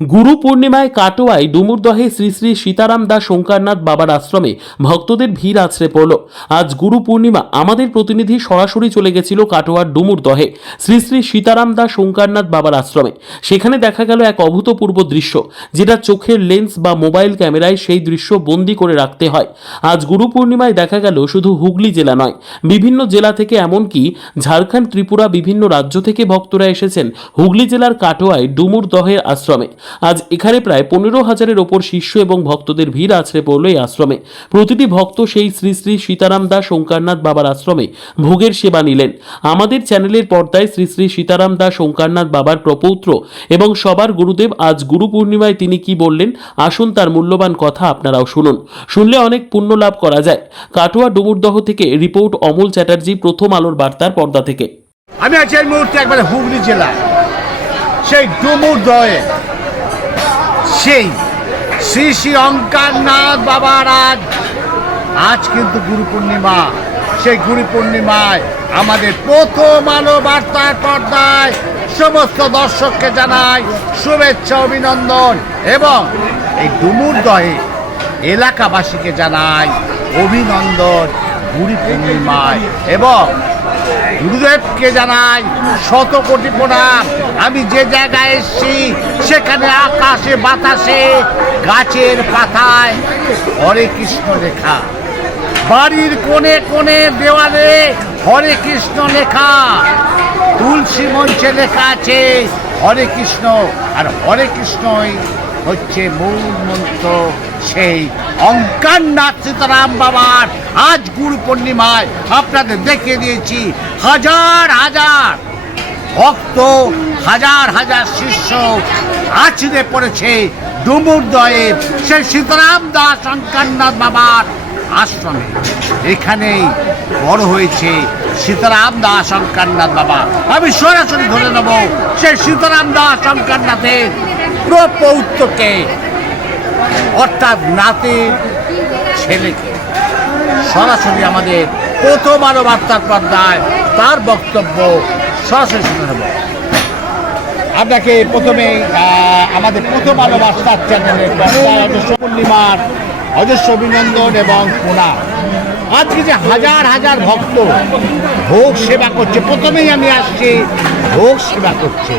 গুরু পূর্ণিমায় কাটোয়ায় ডুমুরদহে শ্রী শ্রী সীতারাম দাস ওঙ্কারনাথ বাবার আশ্রমে ভক্তদের ভিড় আছড়ে পড়ল। আজ গুরু পূর্ণিমা। আমাদের প্রতিনিধি সরাসরি চলে গেছিল কাটোয়ার ডুমুরদহে শ্রী শ্রী সীতারাম দাস ওঙ্কারনাথ বাবার আশ্রমে। সেখানে দেখা গেল এক অভূতপূর্ব দৃশ্য, যেটা চোখের লেন্স বা মোবাইল ক্যামেরায় সেই দৃশ্য বন্দি করে রাখতে হয়। আজ গুরু পূর্ণিমায় দেখা গেল শুধু হুগলি জেলা নয়, বিভিন্ন জেলা থেকে, এমনকি ঝাড়খণ্ড, ত্রিপুরা, বিভিন্ন রাজ্য থেকে ভক্তরা এসেছেন হুগলি জেলার কাটোয়ায় ডুমুরদহের আশ্রমে। আজ এখানে প্রায় 15,000-এর ওপর শিষ্য এবং ভক্তদের ভিড় আছড়ে পড়ল এই আশ্রমে। প্রতিটি ভক্ত সেই শ্রী শ্রী সীতারাম দাস ওঙ্কারনাথ বাবার আশ্রমে ভোগের সেবা নিলেন। আমাদের চ্যানেলের পর্দায় শ্রী শ্রী সীতারাম দাস ওঙ্কারনাথ বাবার প্রপৌত্র এবং সবার গুরুদেব আজ গুরু পূর্ণিমায় তিনি কি বললেন, আসুন তার মূল্যবান কথা আপনারাও শুনুন। শুনলে অনেক পুণ্য লাভ করা যায়। কাটোয়া ডুমুরদহ থেকে রিপোর্ট অমল চ্যাটার্জি, প্রথম আলোর বার্তার পর্দা থেকে। আমি আছি এই মুহূর্তে একবারে হুগলি জেলা সেই ডুমুরদহে সেই শ্রী শ্রী ওঙ্কারনাথ বাবার আজ কিন্তু গুরু পূর্ণিমা। সেই গুরু পূর্ণিমায় আমাদের প্রথম আলো বার্তার পর্দায় সমস্ত দর্শককে জানাই শুভেচ্ছা, অভিনন্দন এবং এই ডুমুরদহে এলাকাবাসীকে জানাই অভিনন্দন গুরু পূর্ণিমায় এবং গুরুদেবকে জানাই শত কোটি প্রণাম। আমি যে জায়গায় এসেছি সেখানে আকাশে বাতাসে গাছের পাতায় হরে কৃষ্ণ লেখা, বাড়ির কোণে কোণে দেওয়ালে হরে কৃষ্ণ লেখা, তুলসী মঞ্চে লেখা আছে হরে কৃষ্ণ। আর হরে কৃষ্ণই হচ্ছে মূল মন্ত্র সেই ওঙ্কারনাথ সীতারাম বাবার। আজ গুরু পূর্ণিমায় আপনাদের দেখিয়ে দিয়েছি হাজার হাজার ভক্ত, হাজার হাজার শিষ্য আছড়ে পড়েছে ডুমুরদহে সেই সীতারাম দাস ওঙ্কারনাথ বাবার আশ্রমে। এখানেই বড় হয়েছে সীতারাম দাস ওঙ্কারনাথ বাবা। আমি সরাসরি ধরে নেব সেই সীতারাম দাস ওঙ্কারনাথের প্রপৌত্রকে, অর্থাৎ নাতির ছেলেকে। সরাসরি আমাদের প্রথম আলো বার্তার পর্দায় তার বক্তব্য সরাসরি শুনে নেব। আপনাকে প্রথমে আমাদের প্রথম আলো বার্তার চ্যানেলের পর্দায় অজস্র পূর্ণিমার অজস্র অভিনন্দন এবং প্রণাম। আজকে যে হাজার হাজার ভক্ত ভোগ সেবা করছে, প্রথমেই আমি আসছি ভোগ সেবা করছে,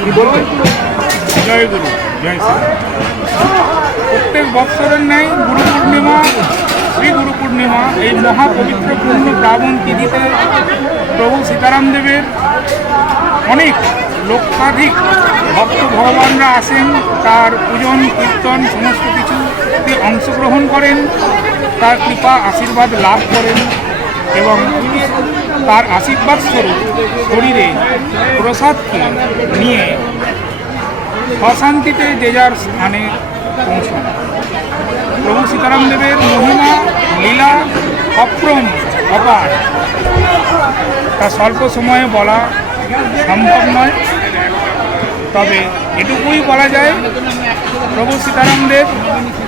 কি বলবেন? জয় গুরু, জয় শ্রী। প্রত্যেক বৎসরের ন্যায় গুরু পূর্ণিমা, শ্রী গুরু পূর্ণিমা, এই মহাপবিত্র পূর্ণ প্লাবন তিথিতে প্রভু সীতারাম দেবের অনেক লক্ষাধিক ভক্ত ভগবানরা আসেন, তার পূজন কীর্তন সমস্ত কিছুতে অংশগ্রহণ করেন, তার কৃপা আশীর্বাদ লাভ করেন এবং তার আশীর্বাদ স্বরূপ শরীরে প্রসাদকে নিয়ে অশান্তিতে যে যার স্থানে পৌঁছান। প্রভু সীতারাম দেবের মহিমা লীলা অপ্রম অপার, তা স্বল্প সময়ে বলা সম্ভব নয়। তবে এটুকুই বলা যায়, প্রভু সীতারাম দেব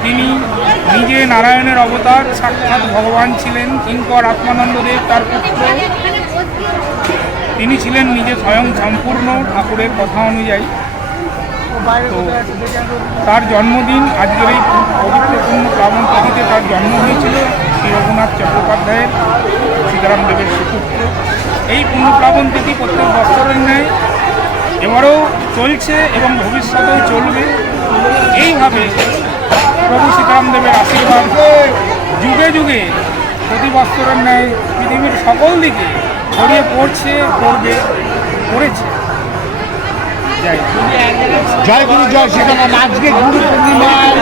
তিনি নিজে নারায়ণের অবতার, সাক্ষাৎ ভগবান ছিলেন। কিঙ্কর আত্মানন্দ দেব তার পুত্র, তিনি ছিলেন নিজে স্বয়ং সম্পূর্ণ ঠাকুরের কথা অনুযায়ী। তো তার জন্মদিন আজকের এই পবিত্রপূর্ণ প্লাবন তিথিতে তার জন্ম হয়েছিল শ্রী রঘুনাথ চট্টোপাধ্যায়ের, সীতারাম দেবের সুপুত্র। এই পুণ্যপ্লাবন তিথি প্রত্যেক বৎসরের ন্যায় এবারেও চলছে এবং ভবিষ্যতেও চলবে। এইভাবে প্রভু সীতারাম দেবের আশীর্বাদ যুগে যুগে প্রতি বৎসরের ন্যায় পৃথিবীর সকল দিকে ছড়িয়ে পড়ছে, পড়বে, পড়েছে। জয় গুরু, জয় সীতারাম। আজকে গুরু পূর্ণিমায়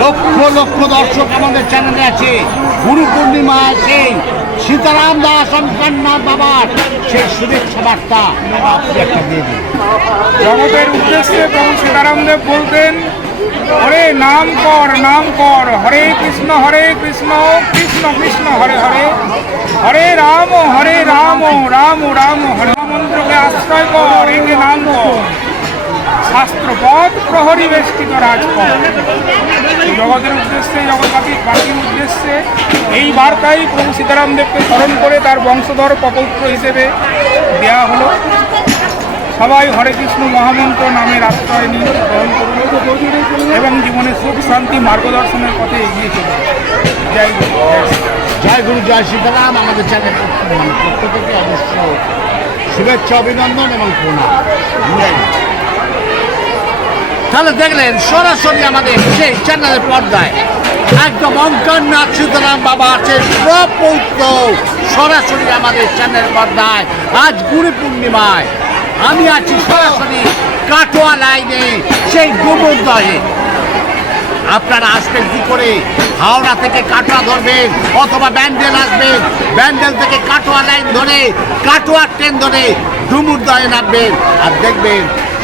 লক্ষ লক্ষ দর্শক আমাদের চ্যানেলে আছে। গুরু পূর্ণিমা সেই সীতারাম দাস ওঙ্কারনাথ বাবার সেই শুভেচ্ছা বার্তা আপনি একটা দিয়ে দিন। জগতের উদ্দেশ্যে প্রভু সীতারাম দেব বলতেন, হরে নাম কর, নাম কর, হরে কৃষ্ণ কৃষ্ণ কৃষ্ণ হরে হরে, হরে রাম রাম রাম হরে। মন্ত্রকে আশ্রয় কর, একে নাম কর, শাস্ত্রপদ প্রহরী বেষ্টিত রাজপথ। জগতের উদ্দেশ্যে, জগৎবাসীর উদ্দেশ্যে এই বার্তাই প্রভু সীতারাম দেবকে স্মরণ করে তার বংশধর প্রপৌত্র হিসেবে দেয়া হলো। সবাই হরে কৃষ্ণ মহামন্ত্র নামের আশ্রয় নিয়ে গ্রহণ করুন। এবং জীবনে সুখ শান্তি মার্গদর্শনের পথে এগিয়ে চলে। জয় গুরু, জয় শ্রী। জয় গুরু, জয় সীতারাম। আমাদের চ্যানেল পক্ষ থেকে অবশ্য শুভেচ্ছা, অভিনন্দন এবং প্রণাম। তাহলে দেখলেন সরাসরি আমাদের সেই চ্যানেলের পর্দায় একদম অঙ্কনাথ সীতারাম বাবা আছে প্রপৌত্র, সরাসরি আমাদের চ্যানেল পর্দায় আজ গুরু পূর্ণিমায় আমি আছি সরাসরি কাটোয়া লাইনে সেই ডুমুরদহে। আপনারা আসবেন কি করে? হাওড়া থেকে কাটোয়া ধরবেন অথবা ব্যান্ডেল আসবেন, ব্যান্ডেল থেকে কাটোয়া লাইন ধরে কাটোয়া ট্রেন ধরে ডুমুরদহে নামবেন আর দেখবেন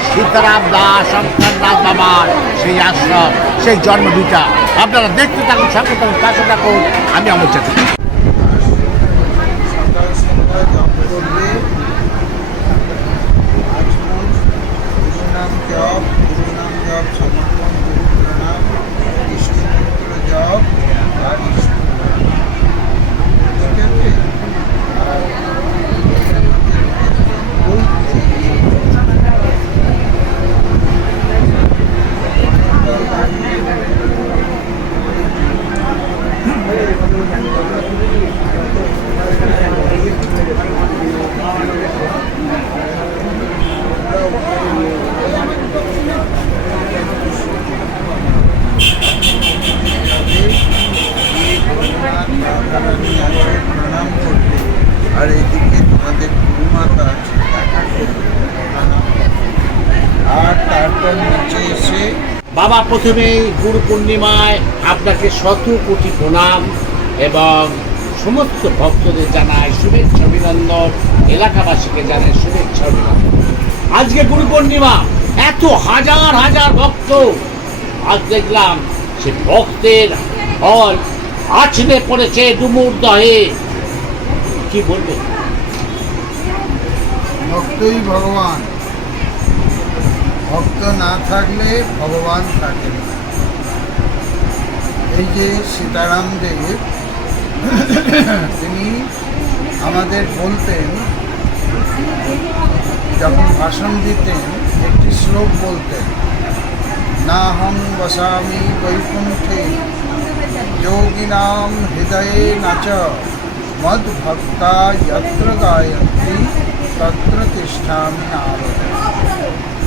সীতারাম দাস শঙ্করনাথ বাবার সেই আশ্রম, সেই জন্মভিটা। আপনারা দেখতে থাকুন, সঙ্গে থাকুন, কাছে থাকুন। আমি আমার চাকরি সকাল সন্ধ্যা জপ করবে, আচমন গুরু নাম জপ সমর্পণ, গুরু প্রণাম, ইষ্টমন্ত্র জপ আর ইষ্ট প্রণাম। ঠিক আছে? আর বই থেকে প্রণাম করবে, আর এদিকে তোমাদের গুরুমাতা আছে দেখা করবে, প্রণাম করবে। আর তারপর নিচে এসে বাবা প্রথমেই গুরু পূর্ণিমায় আপনাকে শত কোটি প্রণাম এবং সমস্ত ভক্তদের জানায় শুভেচ্ছা, অভিনন্দন। এলাকাবাসীকে জানায় শুভেচ্ছা, অভিনন্দন। আজকে গুরু পূর্ণিমা, এত হাজার হাজার ভক্ত। আজ দেখলাম সে ভক্তের হল আছড়ে পড়েছে ডুমুরদহে। কি বলবে? ভক্তই ভগবান, ভক্ত না থাকলে ভগবান থাকে না। এই যে সীতারাম দেব, তিনি আমাদের বলতেন, যখন ভাষণ দিতেন একটি শ্লোক বলতেন, না হং বসামি বৈকুণ্ঠে যোগিনাম হৃদয়ে নাচ মদ ভক্তা যত্র গায়ন্তি তত্র তিষ্ঠামি নারদ।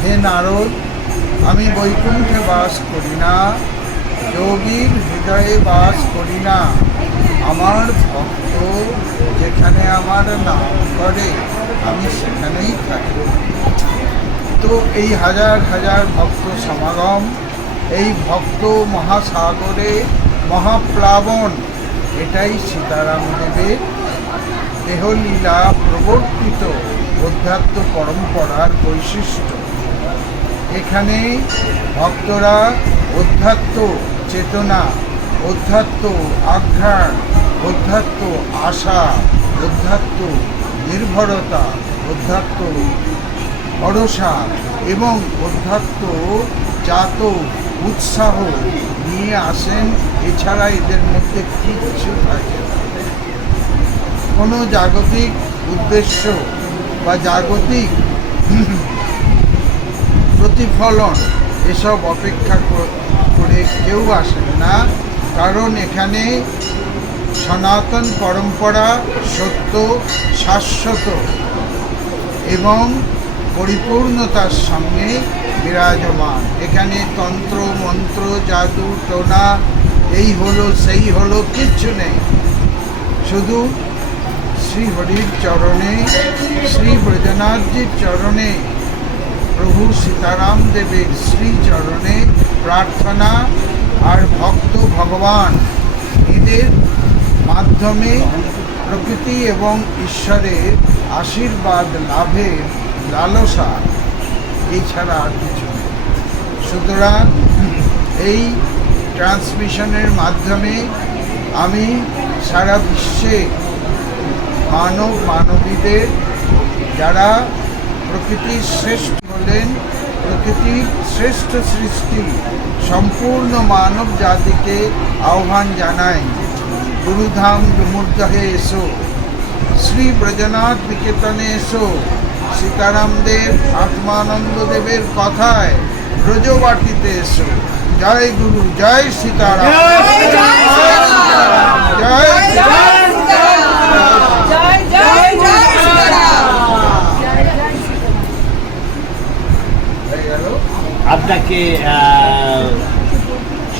হে নারদ, আমি বৈকুণ্ঠে বাস করি না, যোগীর হৃদয়ে বাস করি না। আমার ভক্ত যেখানে আমার নাম করে আমি সেখানেই থাকি। তো এই হাজার হাজার ভক্ত সমাগম, এই ভক্ত মহাসাগরে মহাপ্লাবন, এটাই সীতারাম দেবের দেহলীলা প্রবর্তিত অধ্যাত্ম পরম্পরার বৈশিষ্ট্য। এখানে ভক্তরা অধ্যাত্ম চেতনা, অধ্যাত্ম আঘ্রাণ, অধ্যাত্ম আশা, অধ্যাত্ম নির্ভরতা, অধ্যাত্ম ভরসা এবং অধ্যাত্ম জাত উৎসাহ নিয়ে আসেন। এছাড়া এদের মধ্যে কিছু থাকে না। কোনো জাগতিক উদ্দেশ্য বা জাগতিক প্রতিফলন এসব অপেক্ষা করে কেউ আসেন না, কারণ এখানে সনাতন পরম্পরা সত্য, শাশ্বত এবং পরিপূর্ণতার সঙ্গে বিরাজমান। এখানে তন্ত্র মন্ত্র জাদু টোনা এই হলো সেই হলো কিচ্ছু নেই। শুধু শ্রী হরির চরণে, শ্রী ব্রজনাথজির চরণে, প্রভু সীতারাম দেবের শ্রীচরণে প্রার্থনা আর ভক্ত ভগবান এদের মাধ্যমে প্রকৃতি এবং ঈশ্বরের আশীর্বাদ লাভের লালসা, এছাড়া আর কিছু নেই। সুতরাং এই ট্রান্সমিশনের মাধ্যমে আমি সারা বিশ্বে মানব মানবীদের, যারা প্রকৃতির শ্রেষ্ঠ হলেন, প্রকৃতির শ্রেষ্ঠ সৃষ্টি, সম্পূর্ণ মানব জাতিকে আহ্বান জানাই, গুরুধাম ডুমুরদহে এসো, শ্রী ব্রজনাথ নিকেতনে এসো। সীতারাম দেব, আত্মানন্দ দেবের কথায় ব্রজবাটিতে এসো। জয় গুরু, জয় সীতারাম, জয় আপনাকে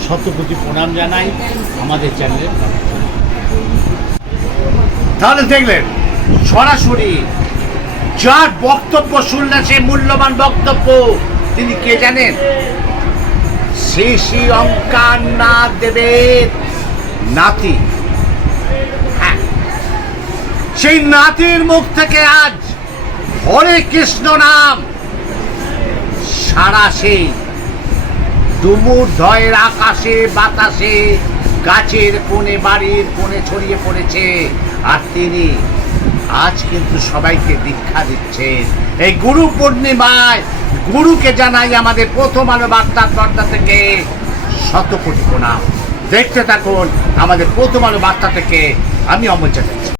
শতকোটি প্রণাম জানাই আমাদের চ্যানেলে। তাহলে দেখলেন সরাসরি যার বক্তব্য শুনলেন, সেই মূল্যবান বক্তব্য, তিনি কে জানেন? শ্রী শ্রী অঙ্কারনাথ দেবের নাতি। হ্যাঁ, সেই নাতির মুখ থেকে আজ হরে কৃষ্ণ নাম সারা সেই ডুমুর ধয়ের আকাশে বাতাসে গাছের কোণে বাড়ির কোণে ছড়িয়ে পড়েছে। আর তিনি আজ কিন্তু সবাইকে দীক্ষা দিচ্ছেন। এই গুরু পূর্ণিমায় গুরুকে জানাই আমাদের প্রথম আলো বার্তার পর্দা থেকে শতকোটি প্রণাম। দেখতে থাকুন আমাদের প্রথম আলো বার্তা থেকে। আমি অমর চ্যাটার্জি।